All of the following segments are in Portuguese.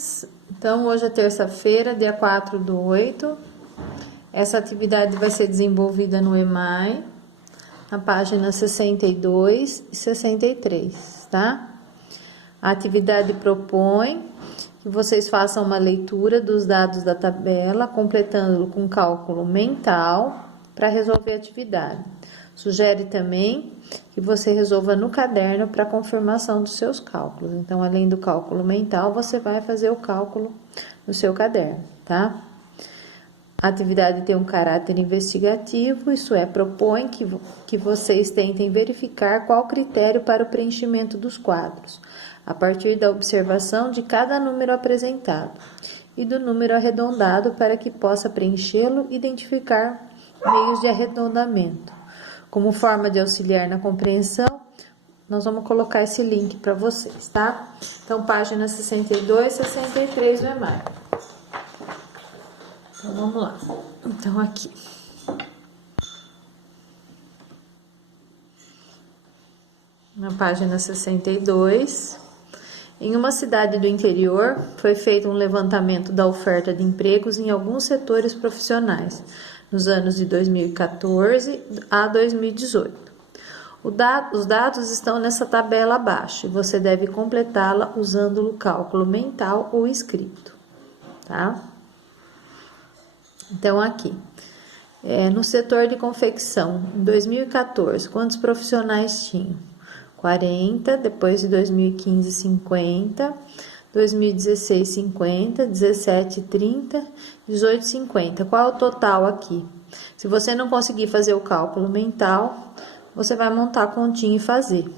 crianças, então hoje é terça-feira, dia 4/8. Essa atividade vai ser desenvolvida no EMAI, na página 62 e 63, tá? A atividade propõe que vocês façam uma leitura dos dados da tabela, completando com cálculo mental para resolver a atividade. Sugere também que você resolva no caderno para confirmação dos seus cálculos. Então, além do cálculo mental, você vai fazer o cálculo no seu caderno, tá? A atividade tem um caráter investigativo, isso é, propõe que vocês tentem verificar qual critério para o preenchimento dos quadros, a partir da observação de cada número apresentado e do número arredondado para que possa preenchê-lo e identificar meios de arredondamento. Como forma de auxiliar na compreensão, nós vamos colocar esse link para vocês, tá? Então, página 62 e 63 do EMAI. Então, vamos lá. Então, aqui. Na página 62, em uma cidade do interior, foi feito um levantamento da oferta de empregos em alguns setores profissionais, nos anos de 2014 a 2018. Os dados estão nessa tabela abaixo e você deve completá-la usando o cálculo mental ou escrito, tá? Então, aqui, no setor de confecção, em 2014, quantos profissionais tinham? 40, depois de 2015, 50, 2016, 50, 17, 30, 18, 50. Qual é o total aqui? Se você não conseguir fazer o cálculo mental, você vai montar a continha e fazer.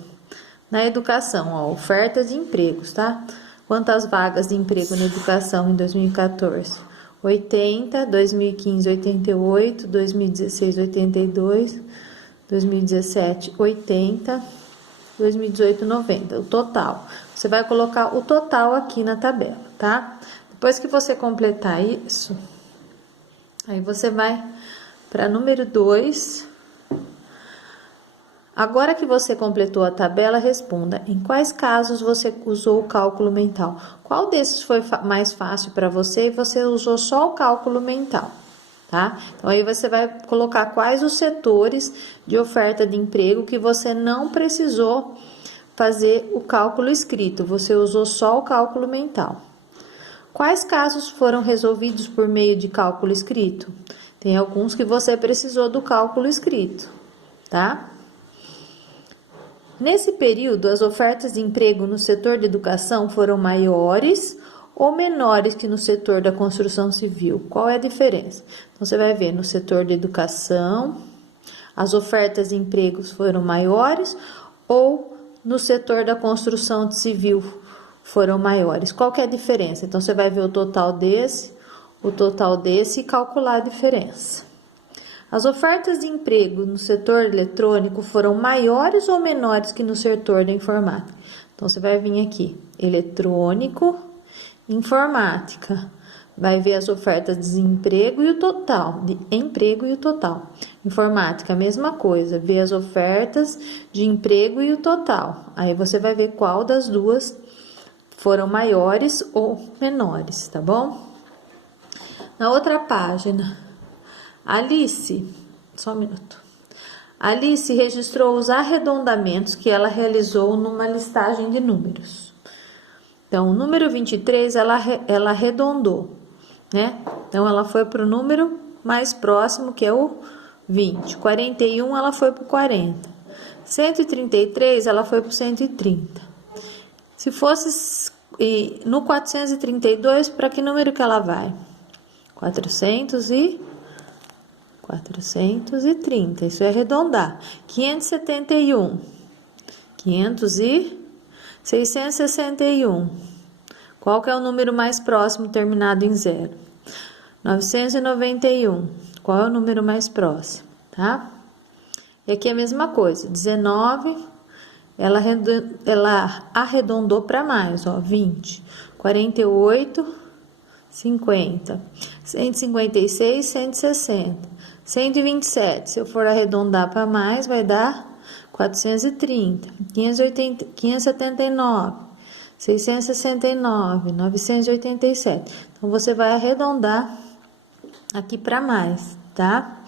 Na educação, ó, oferta de empregos, tá? Quantas vagas de emprego na educação em 2014? 80, 2015, 88, 2016, 82, 2017, 80, 2018, 90, o total. Você vai colocar o total aqui na tabela, tá? Depois que você completar isso, aí você vai para número 2. Agora que você completou a tabela, responda em quais casos você usou o cálculo mental. Qual desses foi mais fácil para você e você usou só o cálculo mental, tá? Então, aí você vai colocar quais os setores de oferta de emprego que você não precisou fazer o cálculo escrito, você usou só o cálculo mental. Quais casos foram resolvidos por meio de cálculo escrito? Tem alguns que você precisou do cálculo escrito, tá? Nesse período, as ofertas de emprego no setor de educação foram maiores ou menores que no setor da construção civil? Qual é a diferença? Então, você vai ver no setor de educação, as ofertas de empregos foram maiores ou no setor da construção civil foram maiores? Qual que é a diferença? Então, você vai ver o total desse e calcular a diferença. As ofertas de emprego no setor eletrônico foram maiores ou menores que no setor da informática? Então, você vai vir aqui, eletrônico, informática. Vai ver as ofertas de emprego e o total, de emprego e o total. Informática, mesma coisa, vê as ofertas de emprego e o total. Aí você vai ver qual das duas foram maiores ou menores, tá bom? Na outra página, Alice, só um minuto. Alice registrou os arredondamentos que ela realizou numa listagem de números. Então, o número 23, ela arredondou, né? Então, ela foi para o número mais próximo, que é o 20. 41, ela foi para o 40. 133, ela foi para o 130. Se fosse no 432, para que número que ela vai? 430, isso é arredondar. 571, 661. Qual que é o número mais próximo terminado em 0? 991. Qual é o número mais próximo, tá? E aqui é a mesma coisa, 19, ela arredondou para mais, ó, 20. 48, 50. 156, 160. 127, se eu for arredondar para mais, vai dar 430. 579, 669, 987. Então, você vai arredondar aqui para mais, tá?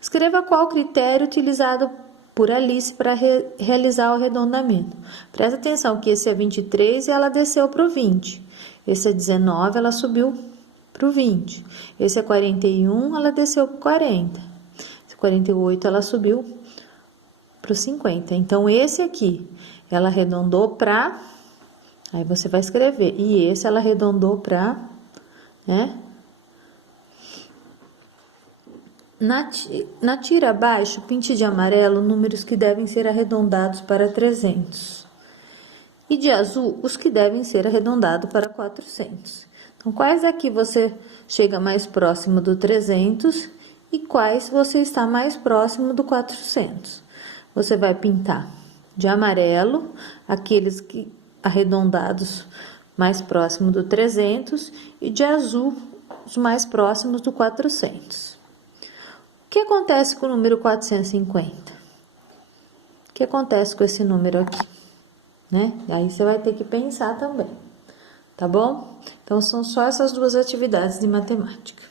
Escreva qual critério utilizado por Alice para realizar o arredondamento. Presta atenção que esse é 23 e ela desceu para o 20. Esse é 19, ela subiu para o 20. Esse é 41, ela desceu para o 40. Esse é 48, ela subiu para o 50. Então, esse aqui, ela arredondou para... Aí, você vai escrever. E esse, ela arredondou para... né? Na tira abaixo, pinte de amarelo números que devem ser arredondados para 300. E de azul, os que devem ser arredondados para 400. Então, quais aqui você chega mais próximo do 300 e quais você está mais próximo do 400? Você vai pintar de amarelo aqueles que arredondados mais próximo do 300 e de azul os mais próximos do 400. O que acontece com o número 450? O que acontece com esse número aqui? Né? Aí você vai ter que pensar também, tá bom? Então, são só essas duas atividades de matemática.